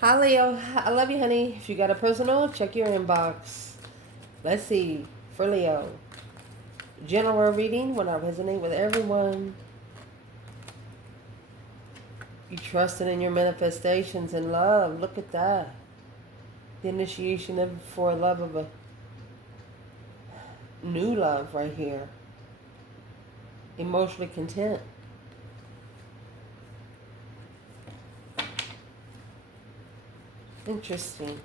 Hi, Leo. I love you, honey. If you got a personal, check your inbox. Let's see. For Leo. General reading when I resonate with everyone. You trusting in your manifestations and love. Look at that. The initiation of for love of a new love right here. Emotionally content. Interesting.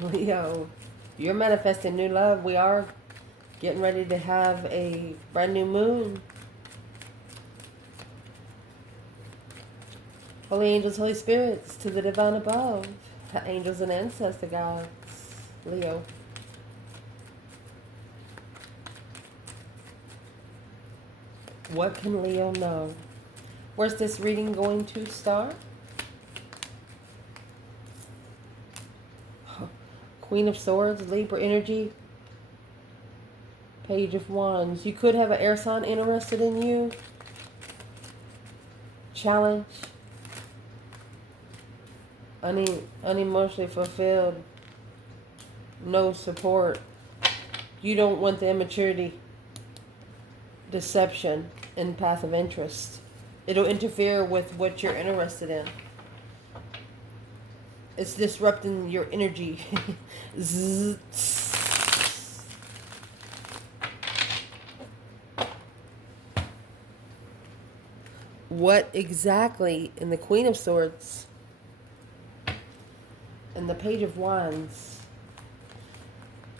Leo, you're manifesting new love. We are getting ready to have a brand new moon. Holy angels, Holy spirits, to the divine above. Angels and ancestor gods. Leo. What can Leo know? Where's this reading going to start? Queen of Swords, Libra energy. Page of Wands. You could have an air sign interested in you. Challenge. Unemotionally fulfilled. No support. You don't want the immaturity. Deception and path of interest. It'll interfere with what you're interested in. It's disrupting your energy. What exactly in the Queen of Swords and the Page of Wands?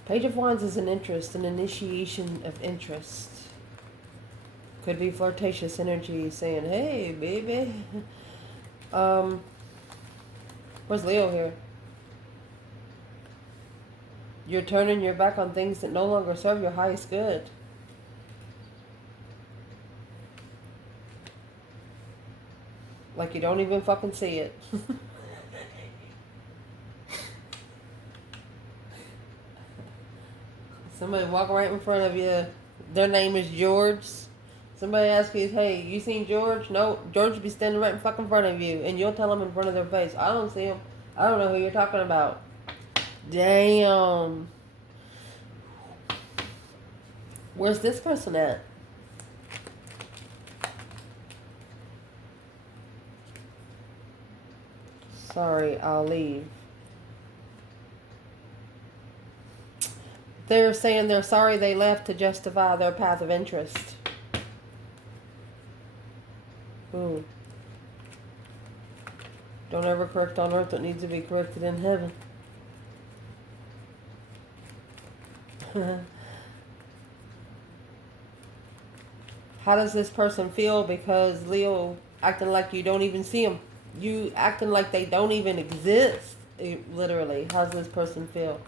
Page of Wands is an interest, an initiation of interest. Could be flirtatious energy saying, hey, baby. Where's Leo here? You're turning your back on things that no longer serve your highest good. Like you don't even fucking see it. Somebody walk right in front of you. Their name is George. Somebody asks you, hey, you seen George? No, George will be standing right in fucking front of you. And you'll tell them in front of their face, I don't see him. I don't know who you're talking about. Damn. Where's this person at? Sorry, I'll leave. They're saying they're sorry they left to justify their path of interest. Ooh. Don't ever correct on earth what needs to be corrected in heaven. How does this person feel? Because Leo acting like you don't even see them. You acting like they don't even exist. Literally. How's this person feel?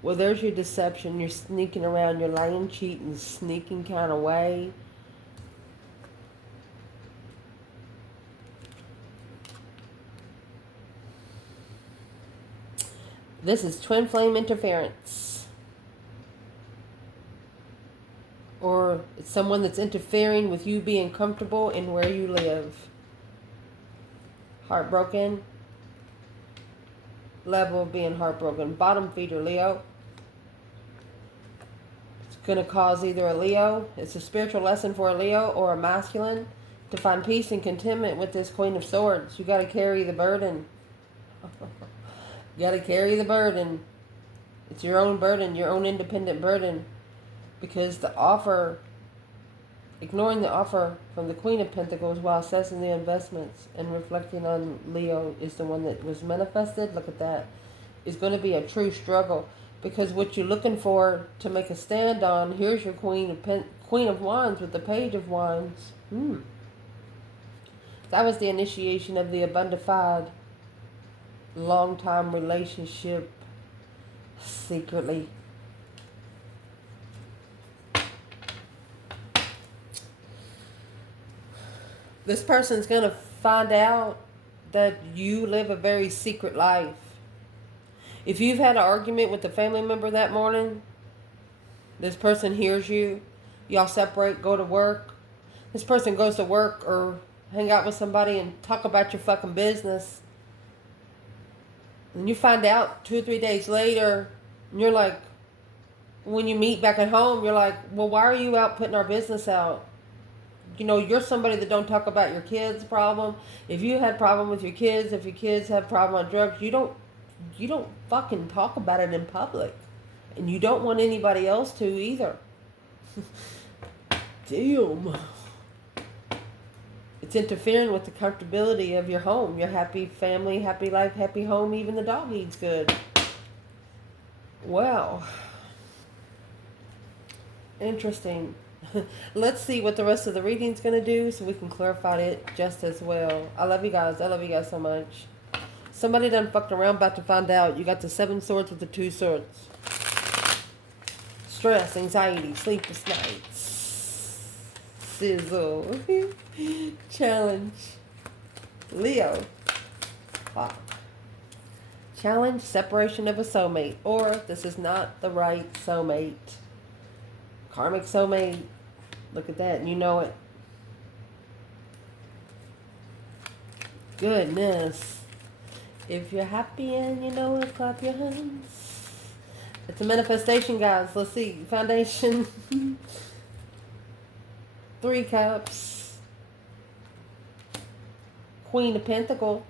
Well, there's your deception. You're sneaking around. You're lying, cheating, sneaking kind of way. This is twin flame interference. Or it's someone that's interfering with you being comfortable in where you live. Heartbroken. Level of being heartbroken. Bottom feeder, Leo. It's going to cause either a Leo, it's a spiritual lesson for a Leo or a masculine to find peace and contentment with this Queen of Swords. You got to carry the burden. You got to carry the burden. It's your own burden, your own independent burden. Because the offer, ignoring the offer from the Queen of Pentacles while assessing the investments and reflecting on Leo is the one that was manifested. Look at that. It's going to be a true struggle. Because what you're looking for to make a stand on, here's your Queen of Wands with the Page of Wands. That was the initiation of the abundified long-time relationship secretly. This person's going to find out that you live a very secret life. If you've had an argument with a family member that morning, this person hears you, y'all separate, go to work. This person goes to work or hang out with somebody and talk about your fucking business. And you find out 2 or 3 days later, and you're like, when you meet back at home, you're like, well, why are you out putting our business out? You know, you're somebody that don't talk about your kids' problem. If you had problem with your kids, if your kids have problem on drugs, you don't fucking talk about it in public. And you don't want anybody else to either. Damn. It's interfering with the comfortability of your home, your happy family, happy life, happy home. Even the dog eats good. Well, interesting. Let's see what the rest of the reading's going to do so we can clarify it just as well. I love you guys. I love you guys so much. Somebody done fucked around, about to find out. You got the 7 swords with the 2 swords. Stress, anxiety, sleepless nights. Sizzle. Challenge. Leo. Fuck. Challenge, separation of a soulmate. Or this is not the right soulmate. Karmic soulmate. Look at that. And you know it. Goodness. If you're happy and you know it, clap your hands. It's a manifestation, guys. Let's see. Foundation. 3 cups. Queen of Pentacles.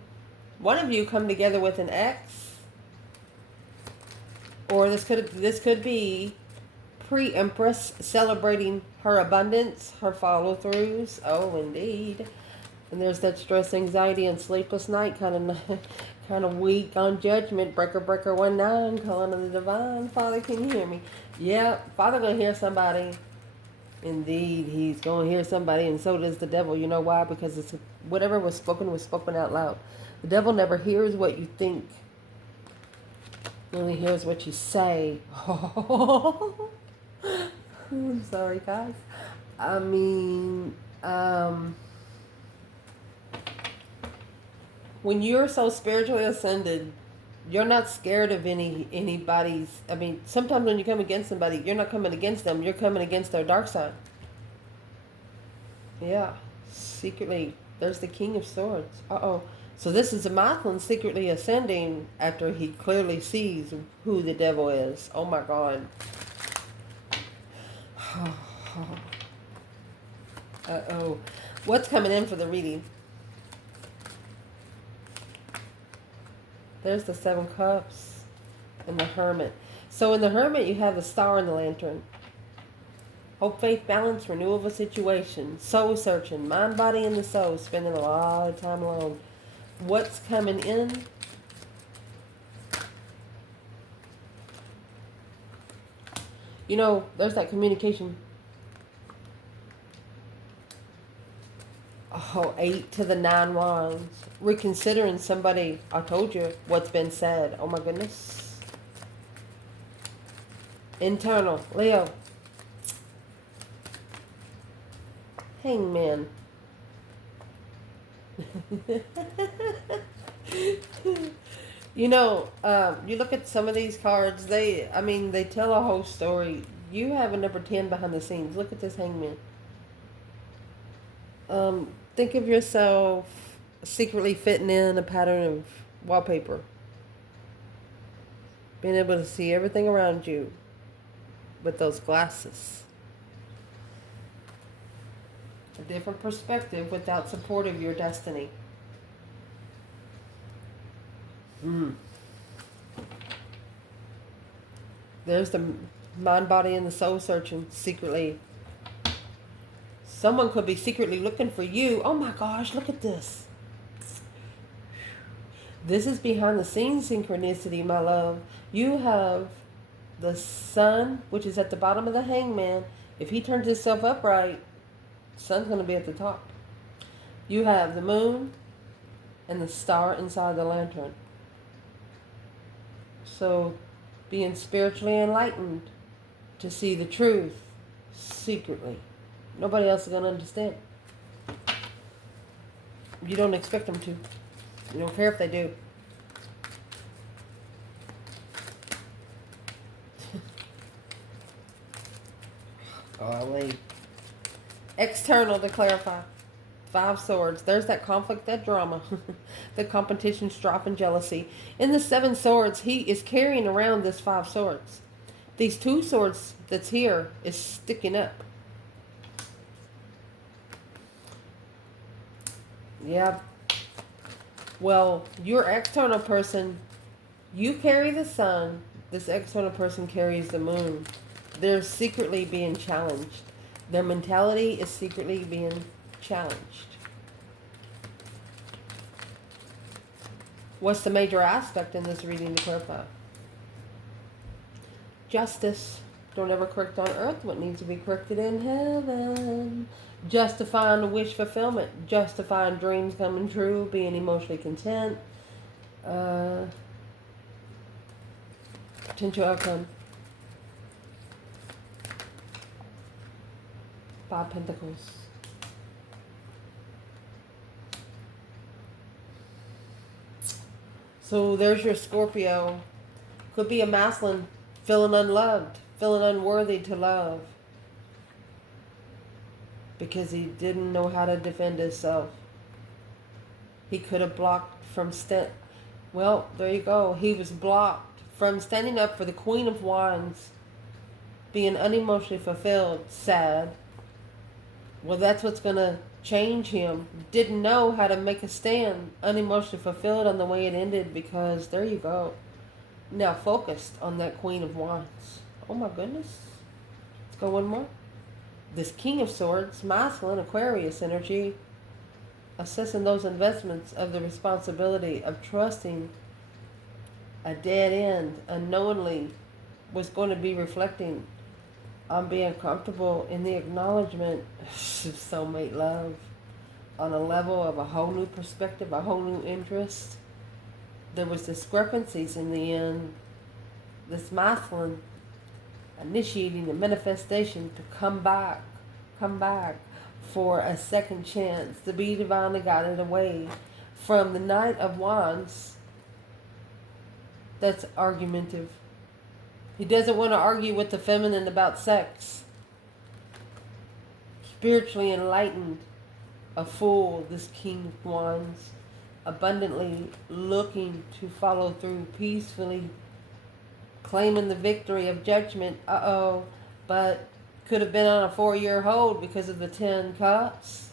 One of you come together with an ex. Or this could be pre-empress celebrating her abundance, her follow-throughs. Oh, indeed. And there's that stress, anxiety, and sleepless night kind of weak on judgment. Breaker 19, calling on the divine. Father, can you hear me? Yeah, Father gonna hear somebody. Indeed, he's gonna hear somebody, and so does the devil. You know why? Because it's whatever was spoken out loud. The devil never hears what you think. He only hears what you say. I'm sorry, guys. I mean, when you're so spiritually ascended, you're not scared of anybody's. I mean, sometimes when you come against somebody, you're not coming against them. You're coming against their dark side. Yeah, secretly, there's the King of Swords. Uh-oh. So this is a Mathlin secretly ascending after he clearly sees who the devil is. Oh my God. Uh-oh. What's coming in for the reading? There's the 7 cups and the Hermit. So in the Hermit, you have the Star and the Lantern. Hope, faith, balance, renewal of a situation. Soul searching. Mind, body, and the soul. Spending a lot of time alone. What's coming in? You know, there's that communication. Oh, 8 to the 9 wands. Reconsidering somebody. I told you what's been said. Oh my goodness. Internal. Leo. Hangman. You know, you look at some of these cards, they tell a whole story. You have a number 10 behind the scenes. Look at this Hangman. Think of yourself secretly fitting in a pattern of wallpaper. Being able to see everything around you with those glasses. A different perspective without support of your destiny. There's the mind, body, and the soul searching secretly. Someone could be secretly looking for you. Oh my gosh, look at this. This is behind the scenes synchronicity, my love. You have the sun, which is at the bottom of the Hangman. If he turns himself upright, the sun's going to be at the top. You have the moon and the star inside the lantern. So, being spiritually enlightened to see the truth secretly. Nobody else is going to understand. You don't expect them to. You don't care if they do. Golly. External to clarify. 5 swords. There's that conflict, that drama, the competition, strife, and jealousy. In the 7 swords, he is carrying around this 5 swords. These 2 swords that's here is sticking up. Yeah. Well, your external person, you carry the sun. This external person carries the moon. They're secretly being challenged. Their mentality is secretly being challenged. What's the major aspect in this reading to clarify? Justice. Don't ever correct on earth what needs to be corrected in heaven. Justifying wish fulfillment. Justifying dreams coming true. Being emotionally content. Potential outcome. 5 Pentacles. So there's your Scorpio. Could be a masculine feeling unloved, feeling unworthy to love. Because he didn't know how to defend himself. He could have blocked from well, there you go. He was blocked from standing up for the Queen of Wands. Being unemotionally fulfilled, sad. Well, that's what's going to change him. Didn't know how to make a stand. Unemotionally fulfilled on the way it ended because there you go. Now focused on that Queen of Wands. Oh my goodness. Let's go one more. This King of Swords, masculine Aquarius energy. Assessing those investments of the responsibility of trusting a dead end unknowingly was going to be reflecting on being comfortable in the acknowledgement of soulmate love on a level of a whole new perspective, a whole new interest. There was discrepancies in the end. This masculine initiating the manifestation to come back for a second chance, to be divinely guided away from the Knight of Wands that's argumentative. He doesn't want to argue with the feminine about sex. Spiritually enlightened, a fool, this King of Wands, abundantly looking to follow through peacefully, claiming the victory of judgment. But could have been on a 4-year hold because of the 10 cups.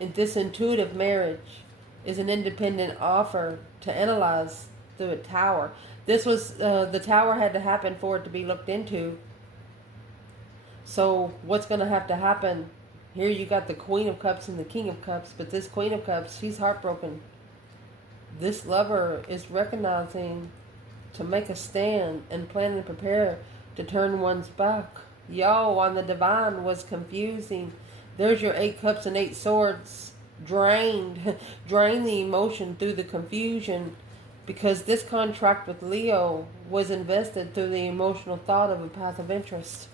And this intuitive marriage is an independent offer to analyze through a tower. This was, the tower had to happen for it to be looked into. So what's going to have to happen? Here you got the Queen of Cups and the King of Cups, but this Queen of Cups, she's heartbroken. This lover is recognizing to make a stand and plan and prepare to turn one's back. Yo, on the divine was confusing. There's your 8 cups and 8 swords. Drained. Drain the emotion through the confusion. Because this contract with Leo was invested through the emotional thought of a path of interest.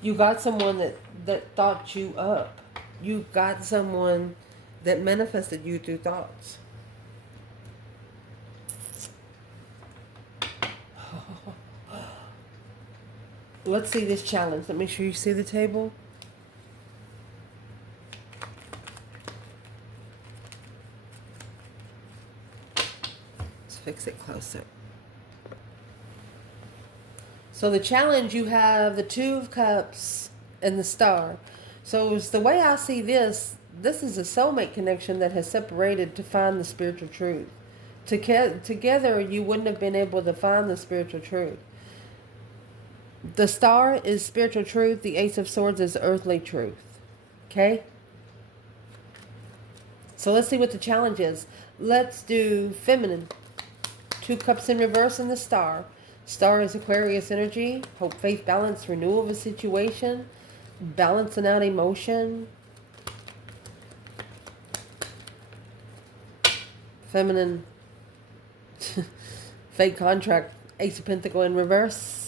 You got someone that thought you up. You got someone that manifested you through thoughts. Let's see this challenge. Let me make sure you see the table. Let's fix it closer. So the challenge, you have the 2 of Cups and the Star. So it's the way I see this is a soulmate connection that has separated to find the spiritual truth. Together, you wouldn't have been able to find the spiritual truth. The Star is spiritual truth. The Ace of Swords is earthly truth. Okay? So let's see what the challenge is. Let's do feminine. 2 cups in reverse in the Star. Star is Aquarius energy. Hope, faith, balance, renewal of a situation. Balancing out emotion. Feminine. Fake contract. Ace of Pentacle in reverse.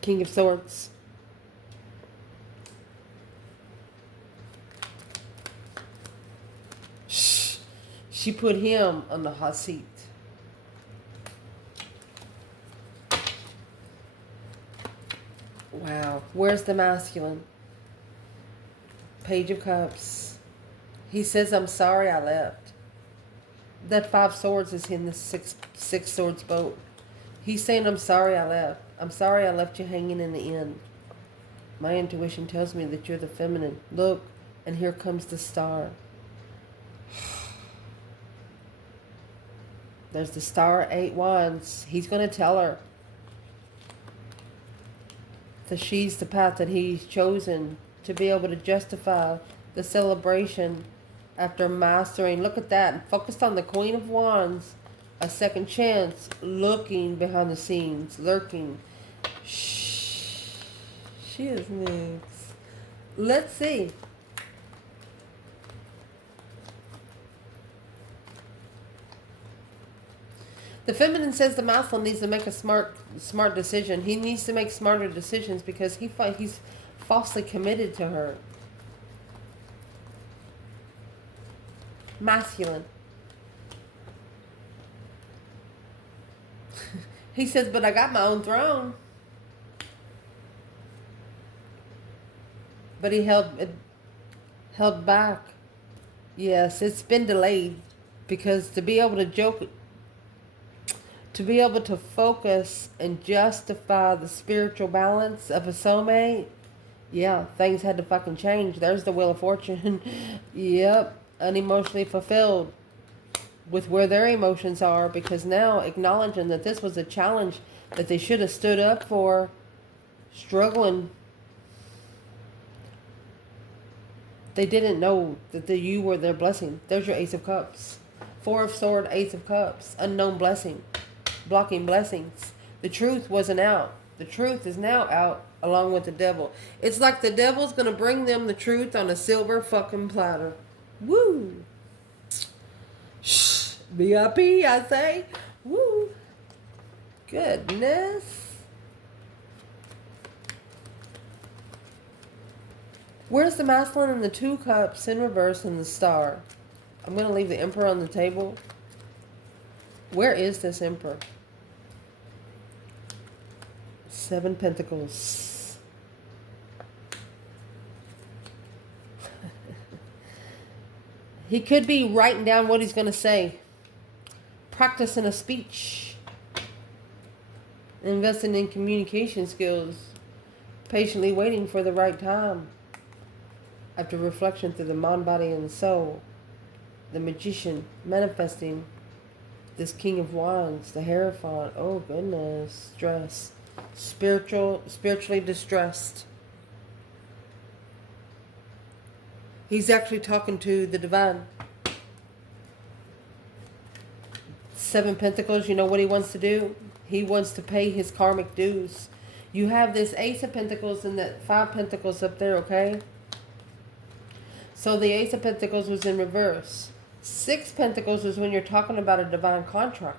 King of Swords. Shh. She put him on the hot seat. Wow. Where's the masculine? Page of Cups. He says, I'm sorry I left. That 5 swords is in the six swords boat. He's saying, I'm sorry I left. I'm sorry I left you hanging in the end. My intuition tells me that you're the feminine. Look, and here comes the star. There's the star, 8 wands. He's going to tell her that she's the path that he's chosen to be able to justify the celebration after mastering. Look at that. Focused on the Queen of Wands. A second chance. Looking behind the scenes. Lurking. Shh. She is mixed. Let's see. The feminine says the masculine needs to make a smart decision. He needs to make smarter decisions because he's falsely committed to her. Masculine. He says, but I got my own throne. But he held back. Yes, it's been delayed because to be able to focus and justify the spiritual balance of a soulmate, yeah, things had to fucking change. There's the Wheel of Fortune. Yep, unemotionally fulfilled with where their emotions are, because now acknowledging that this was a challenge that they should have stood up for, struggling. They didn't know that you were their blessing. There's your Ace of Cups. 4 of Swords, Ace of Cups. Unknown blessing. Blocking blessings. The truth wasn't out. The truth is now out along with the devil. It's like the devil's going to bring them the truth on a silver fucking platter. Woo! Shh. VIP, I say. Woo! Goodness. Where's the masculine and the 2 cups in reverse and the star? I'm going to leave the Emperor on the table. Where is this Emperor? 7 Pentacles. He could be writing down what he's going to say. Practicing a speech. Investing in communication skills. Patiently waiting for the right time. After reflection through the mind, body, and the soul. The Magician manifesting this King of Wands, the Hierophant. Oh goodness, stress. Spiritually distressed. He's actually talking to the divine. 7 Pentacles, you know what he wants to do? He wants to pay his karmic dues. You have this Ace of Pentacles and that 5 Pentacles up there, okay? So the Ace of Pentacles was in reverse. 6 Pentacles is when you're talking about a divine contract.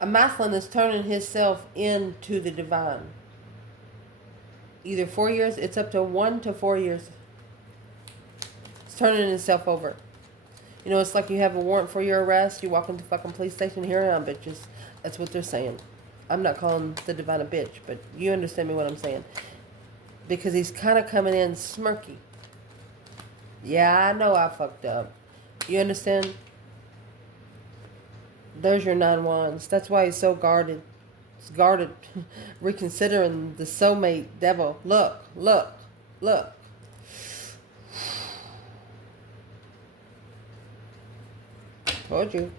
A masculine is turning himself into the divine. Either 4 years, it's up to 1 to 4 years. It's turning himself over. You know, it's like you have a warrant for your arrest. You walk into the fucking police station, here I am, bitches. That's what they're saying. I'm not calling the divine a bitch, but you understand me what I'm saying. Because he's kind of coming in smirky. Yeah, I know I fucked up. You understand? There's your 9 wands. That's why he's so guarded. He's guarded. Reconsidering the soulmate devil. Look, look, look. Told you.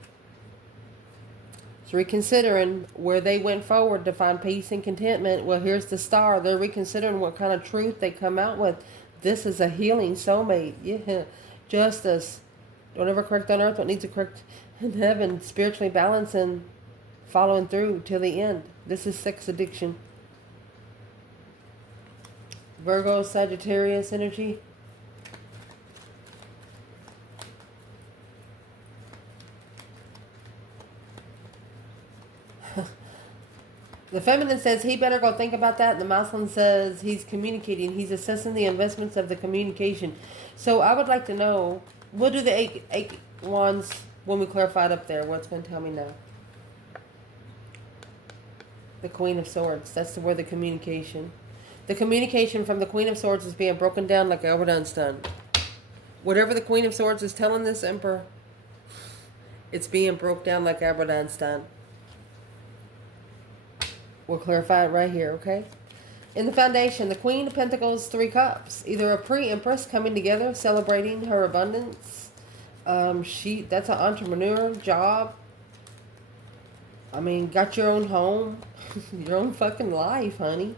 It's reconsidering where they went forward to find peace and contentment. Well, here's the star. They're reconsidering what kind of truth they come out with. This is a healing soulmate. Yeah. Justice. Don't ever correct on earth what needs to correct in heaven. Spiritually balancing. Following through till the end. This is sex addiction. Virgo, Sagittarius energy. The feminine says he better go think about that. And the masculine says he's communicating. He's assessing the investments of the communication. So I would like to know, we'll do the eight wands when we clarify it up there. What's going to tell me now? The Queen of Swords. That's where the communication. The communication from the Queen of Swords is being broken down like Albert Einstein. Whatever the Queen of Swords is telling this Emperor, it's being broke down like Albert Einstein. We'll clarify it right here, okay? In the foundation, the Queen of Pentacles, 3 cups. Either a pre-empress coming together, celebrating her abundance. That's an entrepreneur job. I mean, got your own home. Your own fucking life, honey.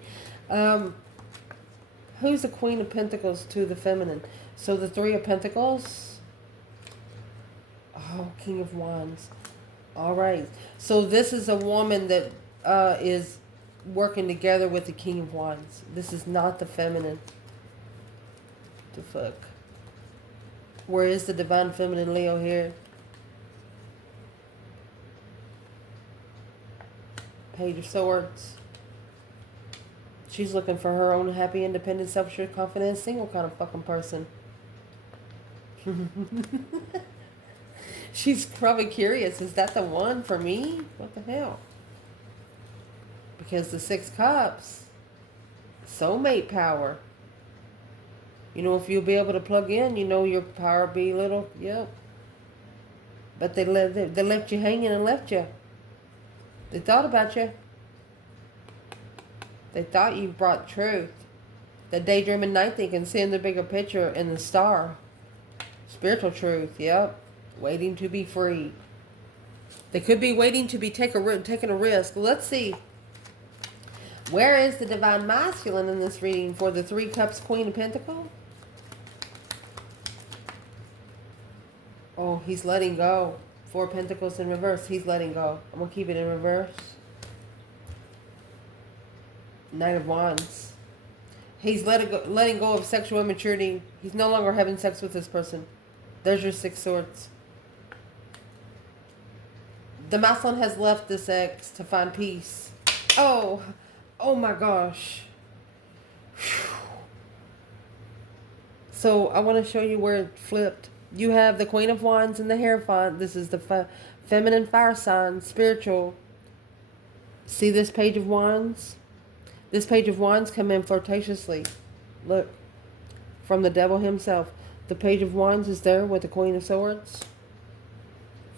Who's the Queen of Pentacles to the feminine? So the 3 of Pentacles. Oh, King of Wands. All right. So this is a woman that is working together with the King of Wands. This is not the feminine. The fuck. Where is the divine feminine Leo here? Page of Swords. She's looking for her own happy, independent, self-assured, confident, single kind of fucking person. She's probably curious. Is that the one for me? What the hell? Because the 6 cups, soulmate power. You know, if you'll be able to plug in, you know your power be little. Yep. But they left you hanging and left you. They thought about you. They thought you brought truth. The daydreaming night thinking, seeing the bigger picture in the star. Spiritual truth, yep. Waiting to be free. They could be waiting to be taking a risk. Let's see. Where is the divine masculine in this reading for the 3 cups Queen of Pentacles? Oh, he's letting go. 4 Pentacles in reverse. He's letting go. I'm going to keep it in reverse. Knight of Wands. He's letting go of sexual immaturity. He's no longer having sex with this person. There's your 6 swords. The masculine has left this ex to find peace. Oh my gosh. So I want to show you where it flipped. You have the Queen of Wands and the Hierophant. This is the feminine fire sign, spiritual. See this Page of Wands? This Page of Wands come in flirtatiously. Look, from the devil himself. The Page of Wands is there with the Queen of Swords.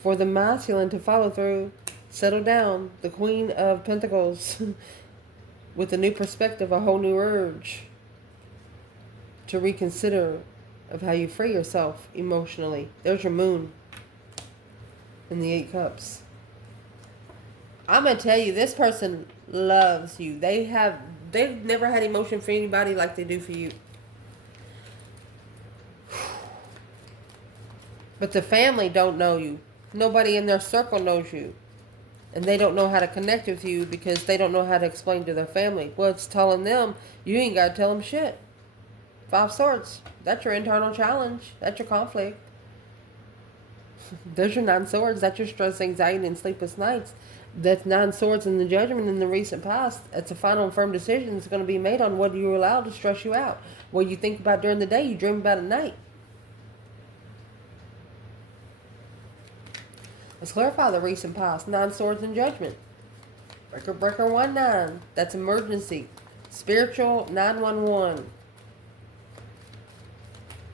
For the masculine to follow through, settle down. The Queen of Pentacles with a new perspective, a whole new urge to reconsider of how you free yourself emotionally. There's your moon in the 8 cups. I'm going to tell you, this person loves you. They've never had emotion for anybody like they do for you. But the family don't know you. Nobody in their circle knows you. And they don't know how to connect with you because they don't know how to explain to their family. Well, it's telling them, you ain't got to tell them shit. 5 swords. That's your internal challenge. That's your conflict. There's your 9 swords. That's your stress, anxiety, and sleepless nights. That's 9 swords in the judgment in the recent past. It's a final and firm decision that's going to be made on what you allow to stress you out. What you think about during the day, you dream about at night. Let's clarify the recent past. 9 swords in judgment. Breaker 1-9. That's emergency. Spiritual 911.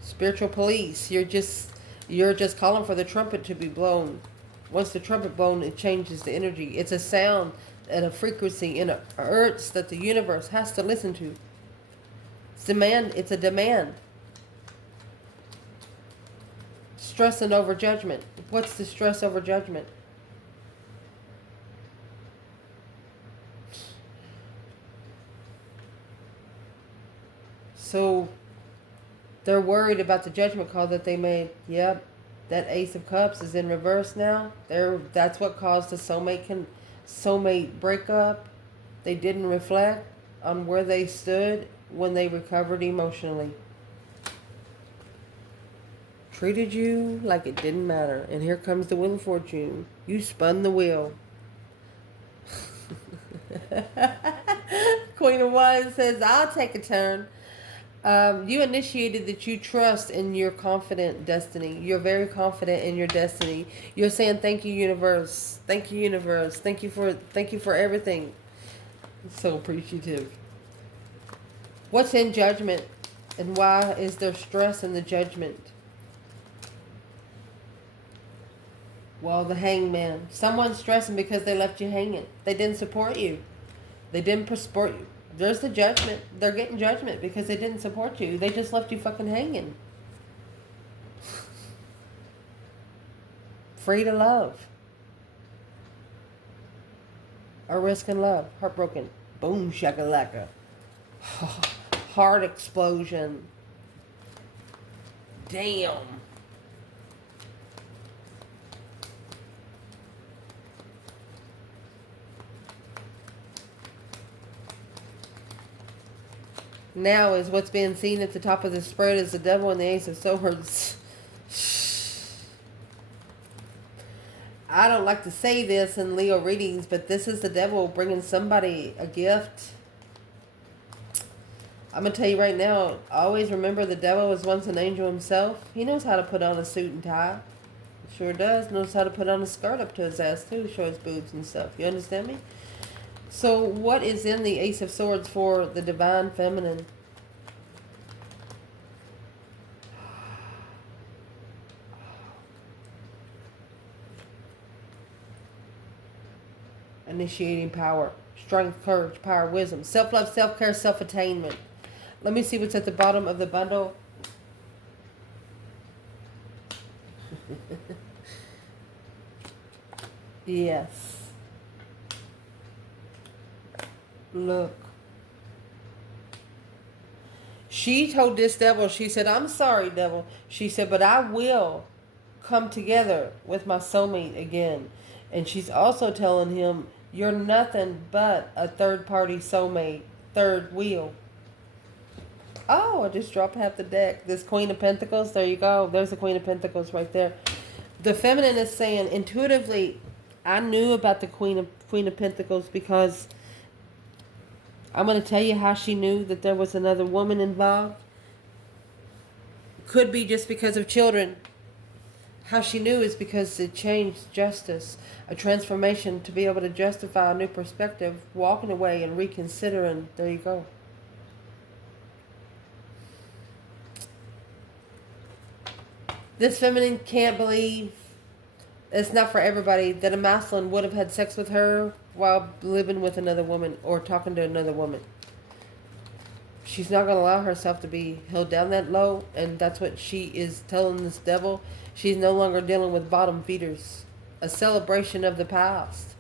Spiritual police. You're just calling for the trumpet to be blown. Once the trumpet blown, it changes the energy. It's a sound and a frequency and a urge that the universe has to listen to. It's a demand. Stressing over judgment. What's the stress over judgment? So they're worried about the judgment call that they made. Yep. That Ace of Cups is in reverse now. That's what caused the soulmate breakup. They didn't reflect on where they stood when they recovered emotionally. Treated you like it didn't matter. And here comes the Wheel of Fortune. You spun the wheel. Queen of Wands says, I'll take a turn. You initiated that you trust in your confident destiny. You're very confident in your destiny. You're saying, thank you, universe. Thank you, universe. Thank you for everything. So appreciative. What's in judgment? And why is there stress in the judgment? Well, the hangman. Someone's stressing because they left you hanging. They didn't support you. They didn't support you. There's the judgment. They're getting judgment because they didn't support you. They just left you fucking hanging. Free to love. Or risking love. Heartbroken. Boom shakalaka. Heart explosion. Damn. Now is what's being seen at the top of the spread is the devil and the ace of swords. I don't like to say this in Leo readings, but this is the devil bringing somebody a gift. I'm going to tell you right now, always remember the devil was once an angel himself. He knows how to put on a suit and tie. Sure does. Knows how to put on a skirt up to his ass too, show his boobs and stuff. You understand me? So what is in the Ace of Swords for the divine feminine? Initiating power, strength, courage, power, wisdom, self-love, self-care, self-attainment. Let me see what's at the bottom of the bundle. Yes. Look. She told this devil, she said, I'm sorry, devil. She said, but I will come together with my soulmate again. And she's also telling him, you're nothing but a third-party soulmate, third wheel. Oh, I just dropped half the deck. This Queen of Pentacles, there you go. There's the Queen of Pentacles right there. The feminine is saying, intuitively, I knew about the Queen of Pentacles because I'm going to tell you how she knew that there was another woman involved. Could be just because of children. How she knew is because it changed justice, a transformation to be able to justify a new perspective, walking away and reconsidering. There you go. This feminine can't believe, it's not for everybody, that a masculine would have had sex with her while living with another woman or talking to another woman. She's not going to allow herself to be held down that low, and that's what she is telling this devil. She's no longer dealing with bottom feeders. A celebration of the past.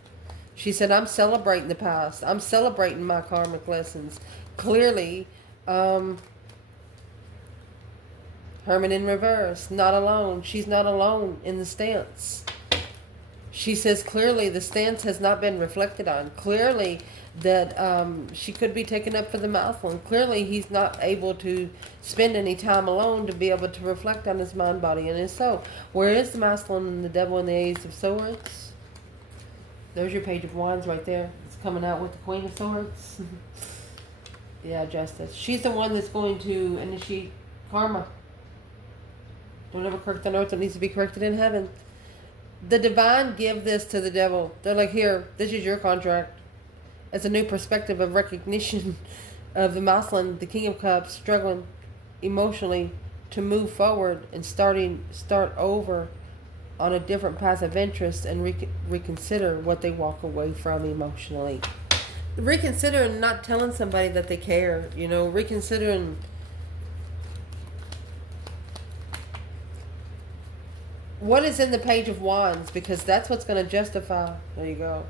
She said, I'm celebrating the past. I'm celebrating my karmic lessons. Clearly, Herman in reverse, not alone. She's not alone in the stance. She says clearly the stance has not been reflected on. Clearly that she could be taken up for the masculine. Clearly he's not able to spend any time alone to be able to reflect on his mind, body, and his soul. Where is the masculine and the devil and the Ace of Swords? There's your Page of Wands right there. It's coming out with the Queen of Swords. Yeah, justice. She's the one that's going to initiate karma. Don't ever correct on earth. It needs to be corrected in heaven. The divine give this to the devil. They're like, here, this is your contract. It's a new perspective of recognition of the masculine, the King of Cups, struggling emotionally to move forward and start over on a different path of interest and reconsider what they walk away from emotionally. Reconsidering not telling somebody that they care, reconsidering what is in the Page of Wands, because that's what's going to justify. There you go.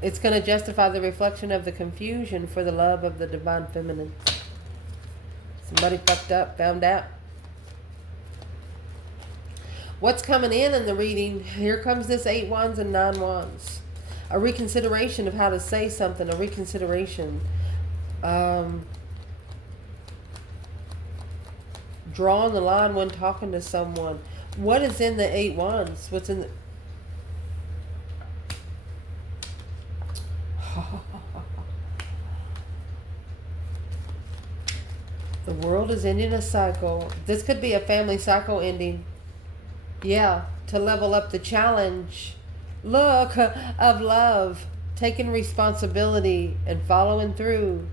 It's going to justify the reflection of the confusion for the love of the divine feminine. Somebody fucked up, found out. What's coming in the reading? Here comes this 8 Wands and 9 Wands. A reconsideration of how to say something. A reconsideration. Drawing the line when talking to someone. What is in the 8 Wands? What's in the... The world is ending a cycle. This could be a family cycle ending. Yeah, to level up the challenge. Look, of love. taking responsibility and following through.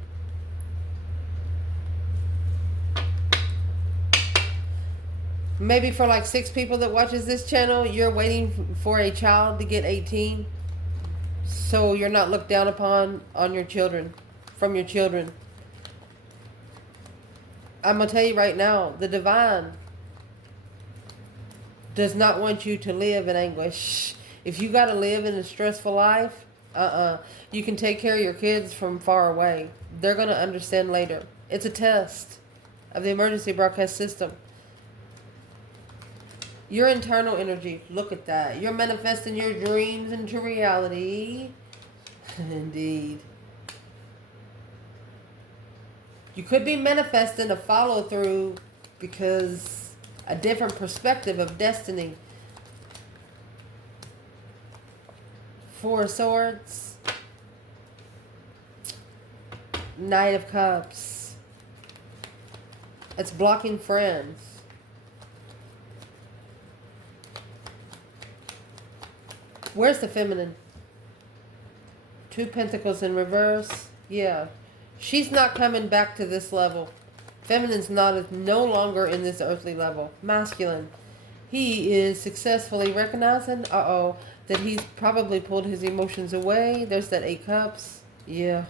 Maybe for like 6 people that watches this channel, you're waiting for a child to get 18, so you're not looked down upon on your children, from your children. I'm going to tell you right now, the divine does not want you to live in anguish. If you got to live in a stressful life, you can take care of your kids from far away. They're going to understand later. It's a test of the emergency broadcast system. Your internal energy, look at that. You're manifesting your dreams into reality. Indeed. You could be manifesting a follow through because a different perspective of destiny. 4 of Swords. Knight of Cups. It's blocking friends. Where's the feminine? 2 Pentacles in reverse. Yeah. She's not coming back to this level. Feminine's no longer in this earthly level. Masculine. He is successfully recognizing, that he's probably pulled his emotions away. There's that 8 Cups. Yeah.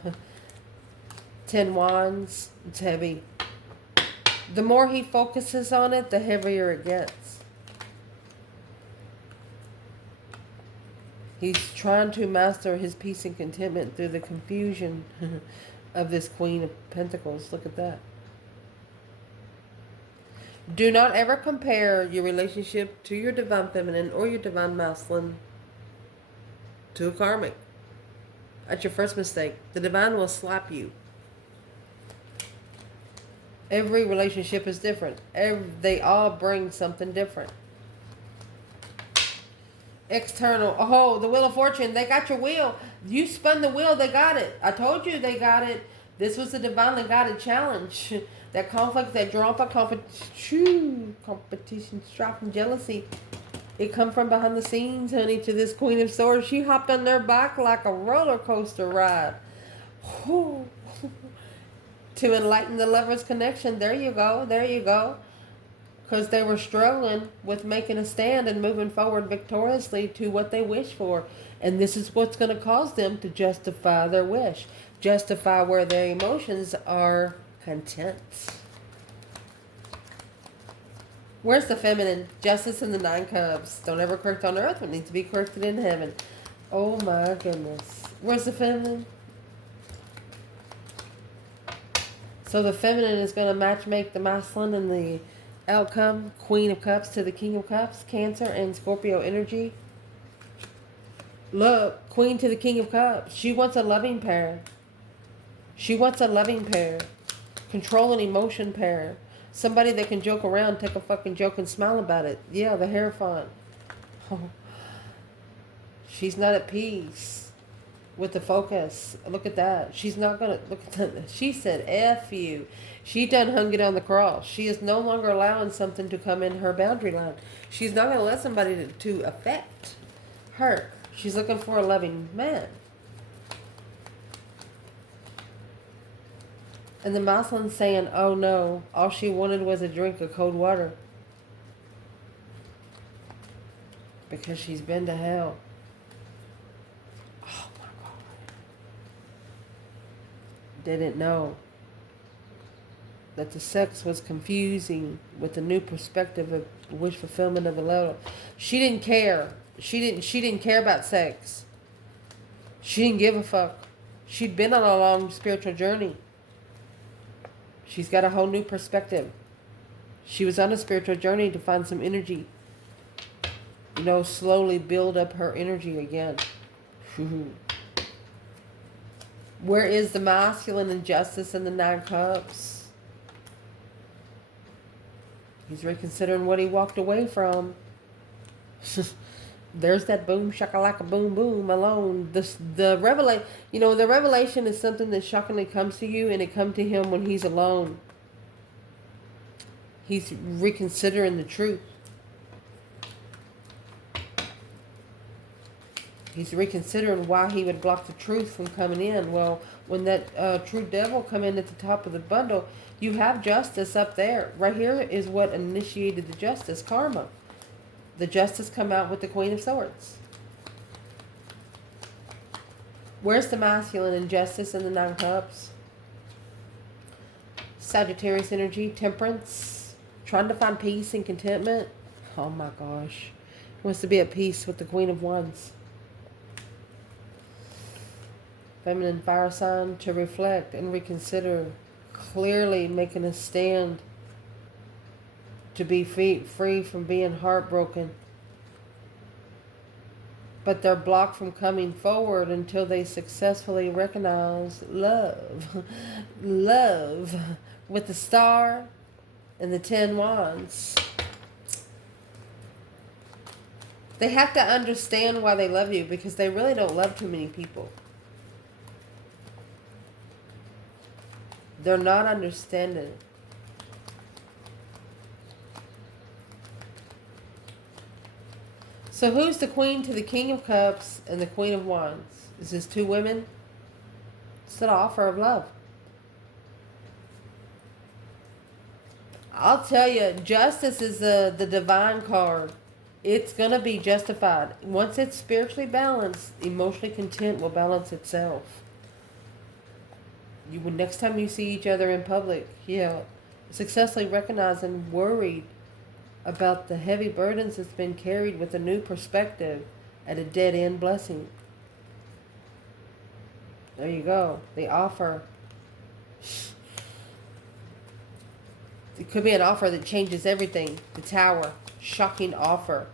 10 Wands. It's heavy. The more he focuses on it, the heavier it gets. He's trying to master his peace and contentment through the confusion of this Queen of Pentacles. Look at that. Do not ever compare your relationship to your divine feminine or your divine masculine to a karmic. That's your first mistake. The divine will slap you. Every relationship is different. They all bring something different. External. Oh, the Wheel of Fortune. They got your wheel. You spun the wheel. They got it. I told you they got it. This was a divinely guided challenge. That conflict, that drama, competition, strife, and jealousy. It come from behind the scenes, honey, to this Queen of Swords. She hopped on their back like a roller coaster ride. To enlighten the lover's connection. There you go. There you go. Because they were struggling with making a stand and moving forward victoriously to what they wish for. And this is what's going to cause them to justify their wish. Justify where their emotions are content. Where's the feminine? Justice and the 9 Cups. Don't ever correct on earth what needs to be corrected in heaven. Oh my goodness. Where's the feminine? So the feminine is going to matchmake the masculine and the outcome. Queen of Cups to the King of Cups. Cancer and Scorpio energy. Look, Queen to the King of Cups. She wants a loving pair. She wants a loving pair. Control and emotion pair. Somebody that can joke around, take a fucking joke and smile about it. Yeah, the Hierophant. Oh. She's not at peace with the focus. Look at that. She's not going to... Look at that. She said, F you. She done hung it on the cross. She is no longer allowing something to come in her boundary line. She's not going to let somebody to affect her. She's looking for a loving man. And the masculine's saying, oh no, all she wanted was a drink of cold water. Because she's been to hell. Oh my God. Didn't know that the sex was confusing with the new perspective of wish fulfillment of a level. She didn't care. She didn't care about sex. She didn't give a fuck. She'd been on a long spiritual journey. She's got a whole new perspective. She was on a spiritual journey to find some energy. You know, slowly build up her energy again. Where is the masculine injustice and the 9 Cups? He's reconsidering what he walked away from. There's that boom shakalaka boom boom alone. The revelation is something that shockingly comes to you, and it comes to him when he's alone. He's reconsidering the truth. He's reconsidering why he would block the truth from coming in. Well, when that true devil come in at the top of the bundle, you have justice up there. Right here is what initiated the justice, karma. The justice come out with the Queen of Swords. Where's the masculine in justice in the Nine Cups? Sagittarius energy, temperance, trying to find peace and contentment. Oh my gosh. He wants to be at peace with the Queen of Wands. Feminine fire sign, to reflect and reconsider, clearly making a stand to be free from being heartbroken. But they're blocked from coming forward until they successfully recognize love. Love with the star and the 10 wands. They have to understand why they love you, because they really don't love too many people. They're not understanding. So who's the Queen to the King of Cups and the Queen of Wands? Is this two women? It's an offer of love. I'll tell you, justice is the divine card. It's going to be justified. Once it's spiritually balanced, emotionally content will balance itself. You would, next time you see each other in public, successfully recognize and worried about the heavy burdens that's been carried with a new perspective at a dead-end blessing. There you go. The offer. It could be an offer that changes everything. The Tower. Shocking offer.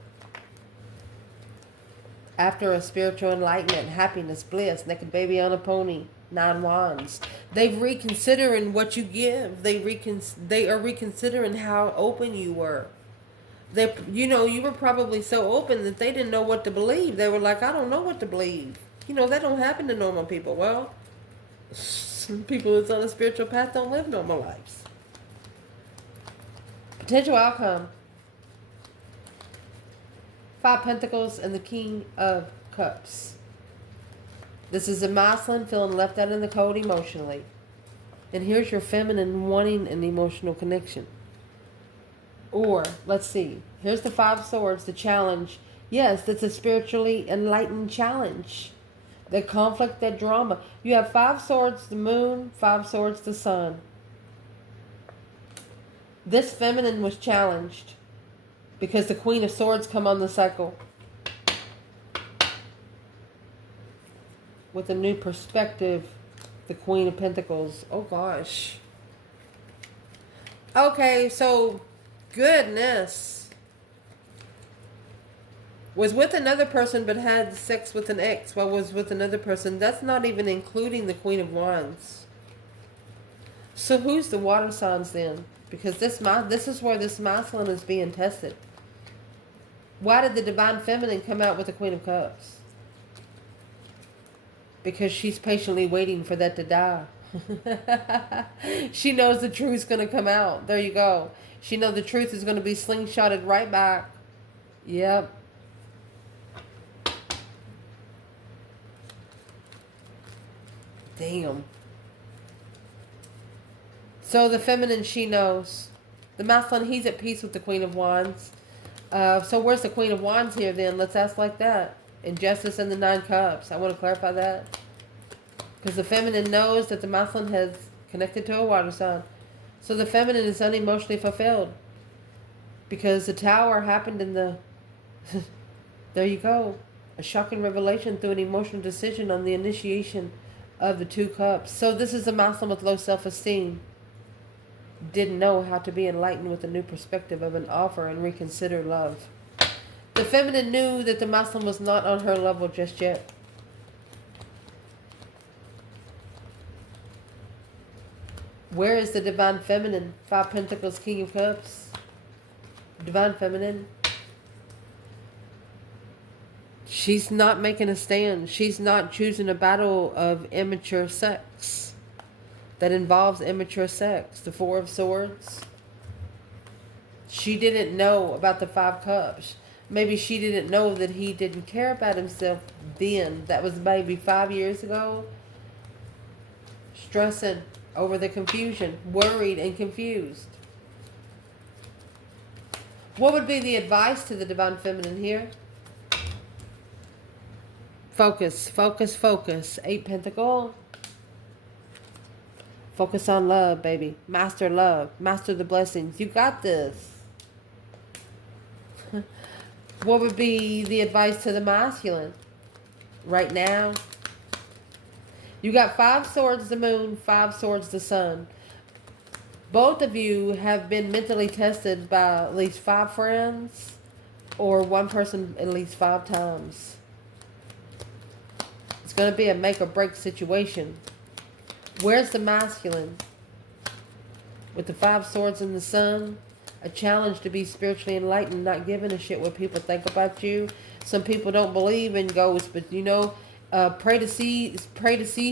After a spiritual enlightenment, happiness, bliss, naked baby on a pony, 9 wands. They've reconsidering what you give. They are reconsidering how open you were. You were probably so open that they didn't know what to believe. They were like, I don't know what to believe. That don't happen to normal people. Well, some people that's on a spiritual path don't live normal lives. Potential outcome. 5 Pentacles and the King of Cups. This is a masculine feeling left out in the cold emotionally. And here's your feminine wanting an emotional connection. Or, let's see. Here's the 5 Swords, the challenge. Yes, that's a spiritually enlightened challenge. The conflict, that drama. You have 5 Swords, the moon, 5 Swords, the sun. This feminine was challenged because the Queen of Swords come on the cycle with a new perspective. The Queen of Pentacles. Oh gosh. Okay, so goodness. Was with another person but had sex with an ex while was with another person. That's not even including the Queen of Wands. So who's the water signs then? Because this is where this masculine is being tested. Why did the Divine Feminine come out with the Queen of Cups? Because she's patiently waiting for that to die. She knows the truth's going to come out. There you go. She knows the truth is going to be slingshotted right back. Yep. Damn. So the feminine, she knows. The masculine, he's at peace with the Queen of Wands. So where's the Queen of Wands here then? Let's ask like that. Injustice and the 9 Cups. I want to clarify that. Because the feminine knows that the masculine has connected to a water sign. So the feminine is unemotionally fulfilled. Because the Tower happened in the... There you go. A shocking revelation through an emotional decision on the initiation of the 2 Cups. So this is a masculine with low self-esteem. Didn't know how to be enlightened with a new perspective of an offer and reconsider love. The feminine knew that the masculine was not on her level just yet. Where is the Divine Feminine? 5 Pentacles, King of Cups. Divine Feminine. She's not making a stand. She's not choosing a battle of immature sex. That involves immature sex. The 4 of Swords. She didn't know about the 5 Cups. Maybe she didn't know that he didn't care about himself then. That was maybe 5 years ago. Stressing over the confusion, worried and confused. What would be the advice to the Divine Feminine here? Focus, focus, focus. 8 Pentacle. Focus on love, baby. Master love. Master the blessings. You got this. What would be the advice to the masculine right now? You got 5 swords the moon, 5 swords the sun. Both of you have been mentally tested by at least 5 friends or one person at least 5 times. It's going to be a make or break situation. Where's the masculine? With the 5 swords in the sun, a challenge to be spiritually enlightened, not giving a shit what people think about you. Some people don't believe in ghosts, but you know, pray to see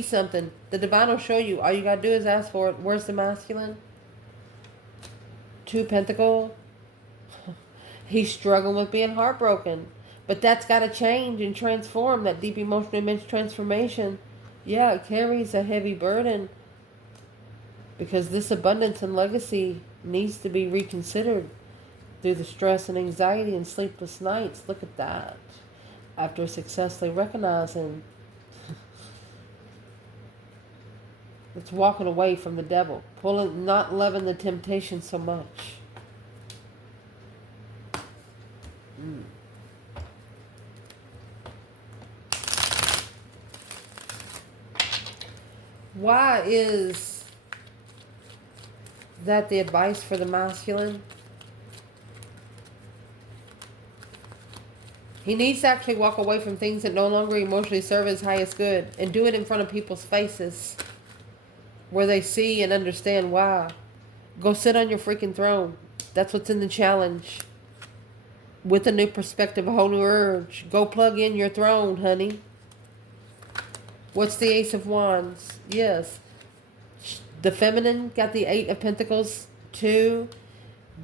something. The divine will show you. All you got to do is ask for it. Where's the masculine? 2 Pentacle. He's struggling with being heartbroken. But that's got to change and transform. That deep emotional immense transformation. Yeah, it carries a heavy burden. Because this abundance and legacy needs to be reconsidered through the stress and anxiety and sleepless nights. Look at that. After successfully recognizing it's walking away from the devil, not loving the temptation so much. Why is that the advice for the masculine? He needs to actually walk away from things that no longer emotionally serve his highest good and do it in front of people's faces where they see and understand why. Go sit on your freaking throne. That's what's in the challenge. With a new perspective, a whole new urge. Go plug in your throne, honey. What's the Ace of Wands? Yes. The feminine got the 8 of Pentacles too.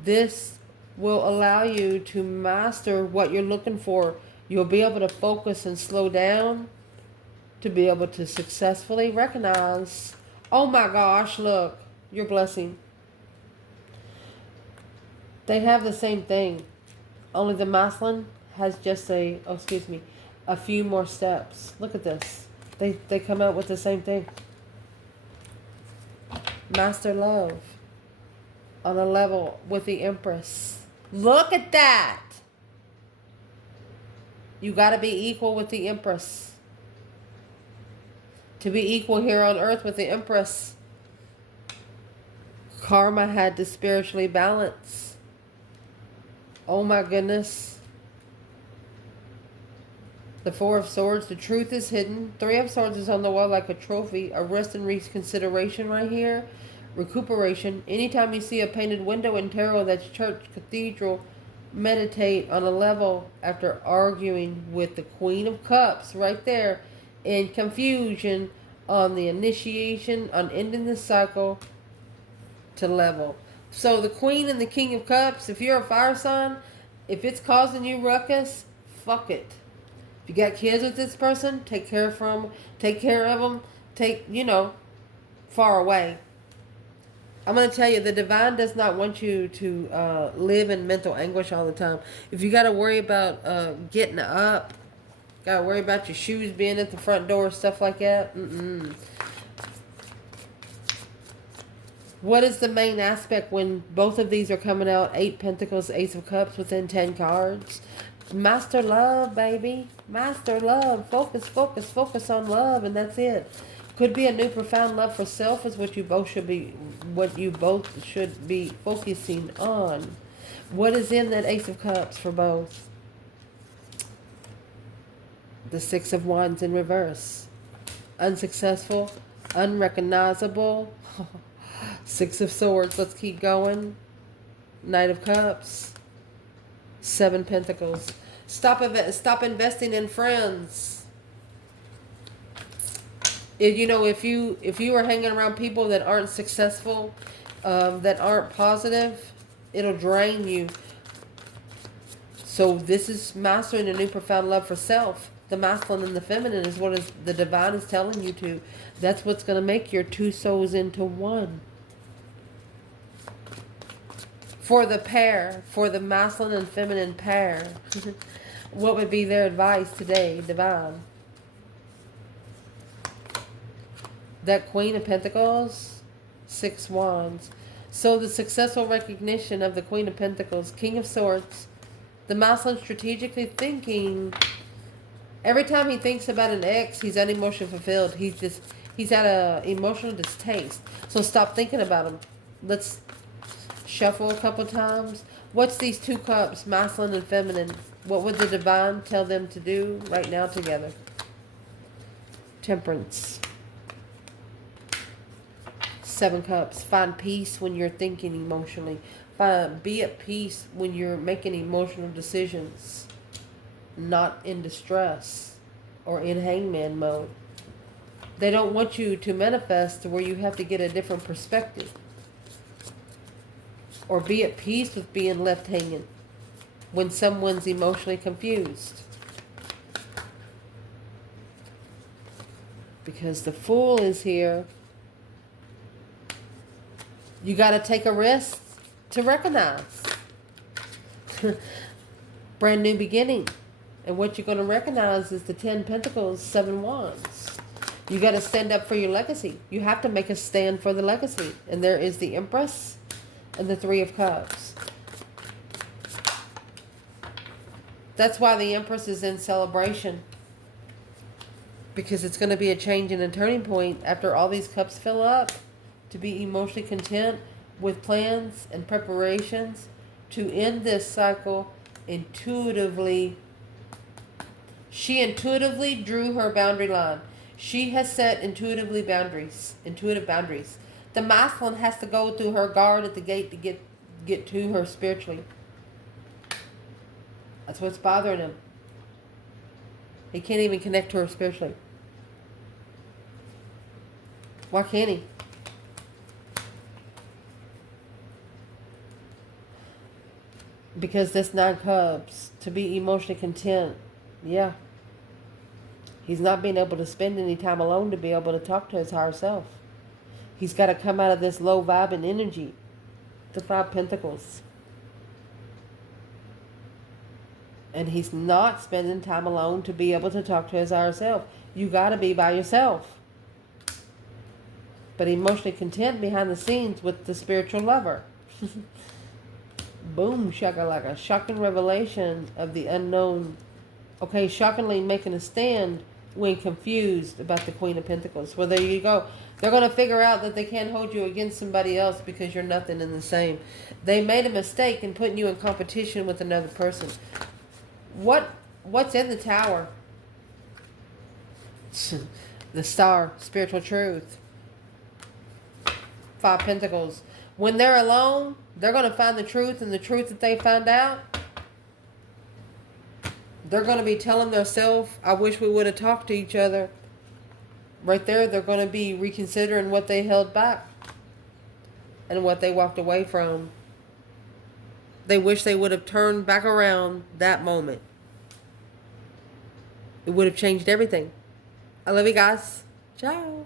This will allow you to master what you're looking for. You'll be able to focus and slow down to be able to successfully recognize, oh my gosh, look, your blessing. They have the same thing. Only the masculine has just a few more steps. Look at this. They come out with the same thing. Master love on a level with the Empress. Look at that. You got to be equal with the Empress. To be equal here on earth with the Empress, karma had to spiritually balance. Oh my goodness. The 4 of Swords, the truth is hidden. 3 of Swords is on the wall like a trophy. A rest and reconsideration right here. Recuperation. Anytime you see a painted window in tarot, that's church, cathedral. Meditate on a level after arguing with the Queen of Cups right there. In confusion on the initiation, on ending the cycle to level. So the Queen and the King of Cups, if you're a fire sign, if it's causing you ruckus, fuck it. If you got kids with this person, take care of them. Far away. I'm going to tell you, the divine does not want you to live in mental anguish all the time. If you got to worry about getting up, got to worry about your shoes being at the front door, stuff like that. What is the main aspect when both of these are coming out? 8 Pentacles, Ace of Cups within 10 cards. Master love, baby. Master love. Focus, focus, focus on love, and that's it. Could be a new profound love for self is what you both should be focusing on. What is in that Ace of Cups for both? The 6 of Wands in reverse. Unsuccessful, unrecognizable. 6 of Swords. Let's keep going. Knight of Cups. 7 Pentacles. Stop investing in friends. If you are hanging around people that aren't successful, that aren't positive, it'll drain you. So this is mastering a new profound love for self. The masculine and the feminine is what is the divine is telling you to. That's what's going to make your two souls into one. For the pair, for the masculine and feminine pair, what would be their advice today, divine? That Queen of Pentacles, 6 Wands. So the successful recognition of the Queen of Pentacles, King of Swords, the masculine strategically thinking. Every time he thinks about an ex, he's unemotionally fulfilled. He's at a emotional distaste. So stop thinking about him. Let's shuffle a couple times. What's these 2 cups, masculine and feminine? What would the divine tell them to do right now together? Temperance. 7 cups. Find peace when you're thinking emotionally. Be at peace when you're making emotional decisions. Not in distress or in hangman mode. They don't want you to manifest to where you have to get a different perspective. Or be at peace with being left hanging when someone's emotionally confused. Because the Fool is here. You got to take a risk to recognize. Brand new beginning. And what you're going to recognize is the 10 Pentacles, 7 Wands. You got to stand up for your legacy. You have to make a stand for the legacy. And there is the Empress and the 3 of Cups. That's why the Empress is in celebration. Because it's going to be a change and a turning point after all these cups fill up. To be emotionally content with plans and preparations to end this cycle intuitively. She intuitively drew her boundary line. She has set intuitive boundaries. The masculine has to go through her guard at the gate to get to her spiritually. That's what's bothering him. He can't even connect to her spiritually. Why can't he? Because this 9 cups, to be emotionally content, yeah. He's not being able to spend any time alone to be able to talk to his higher self. He's got to come out of this low vibe and energy. The 5 Pentacles. And he's not spending time alone to be able to talk to his higher self. You got to be by yourself. But emotionally content behind the scenes with the spiritual lover. Boom, shakalaka. Shocking revelation of the unknown. Okay, shockingly making a stand when confused about the Queen of Pentacles. Well, there you go. They're going to figure out that they can't hold you against somebody else because you're nothing in the same. They made a mistake in putting you in competition with another person. What's in the Tower? The Star, spiritual truth. 5 Pentacles. When they're alone, they're going to find the truth, and the truth that they find out, they're going to be telling themselves, I wish we would have talked to each other. Right there, they're going to be reconsidering what they held back and what they walked away from. They wish they would have turned back around that moment. It would have changed everything. I love you guys. Ciao.